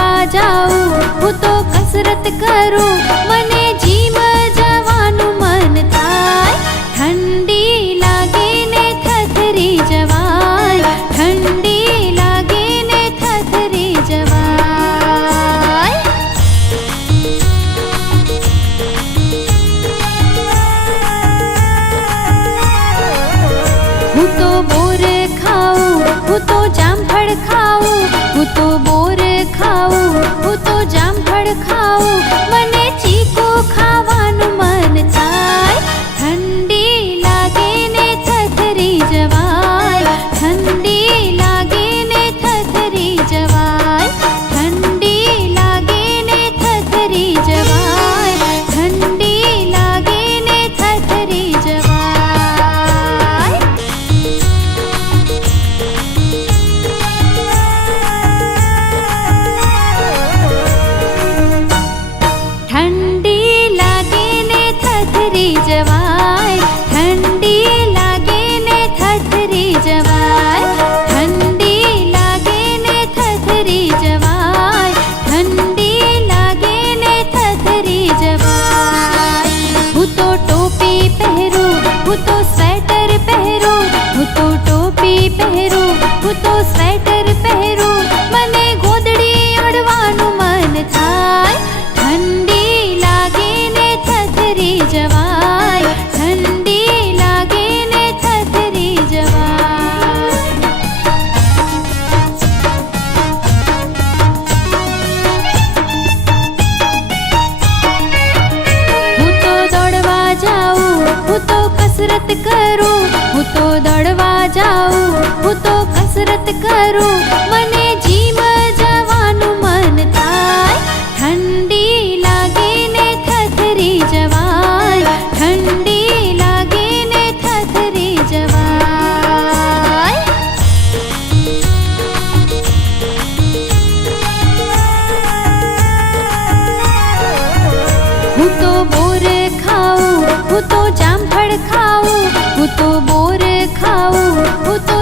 દોડવા જાઉં, હું તો કસરત કરું, મને જીમ જવાનું મન થાય. ઠંડી લાગે ને થથરી જવાય, ઠંડી લાગે ને થથરી જવાય. હું તો બોર ખાઉં, હું તો જામફળ ખાઉં, હું તો બોર ખાઉં, હું તો જામફળ ખાઉં, મને ચીકુ ખાવાનું મન થાય. ઠંડી લાગે ને થથરી જવાય, ઠંડી લાગે ને થથરી જવાય, ઠંડી લાગે ને થથરી જવાય, ઠંડી લાગે ને થથરી જવાય. ઠંડી લાગે ને થથરી જવાય, ઠંડી લાગે ને થથરી જવાય, ઠંડી લાગે ને થથરી જવાય, ઠંડી લાગે ને થથરી જવાય. હું તો ટોપી પહેરું, હું તો સ્વેટર પહેરું, હું તો ટોપી પહેરું, હું તો સ્વેટર પહેરું, મને ગોદડી ઓઢવાનું મન થાય. ઠંડી લાગે ને થથરી જવાય, ઠંડી લાગે ને થથરી જવાય. હું તો દોડવા જાઉં, હું તો કસરત કરું, હું તો દોડવા જાઉં, હું તો કસરત કરું, મને જીમ જવાનું મન થાય. ઠંડી લાગે ને થથરી જવાય, ઠંડી લાગે ને થથરી જવાય. હું તો બોર ખાઉં, હું તો જામફળ ખાઉં, હું તો બોર ખાઉં, હું તો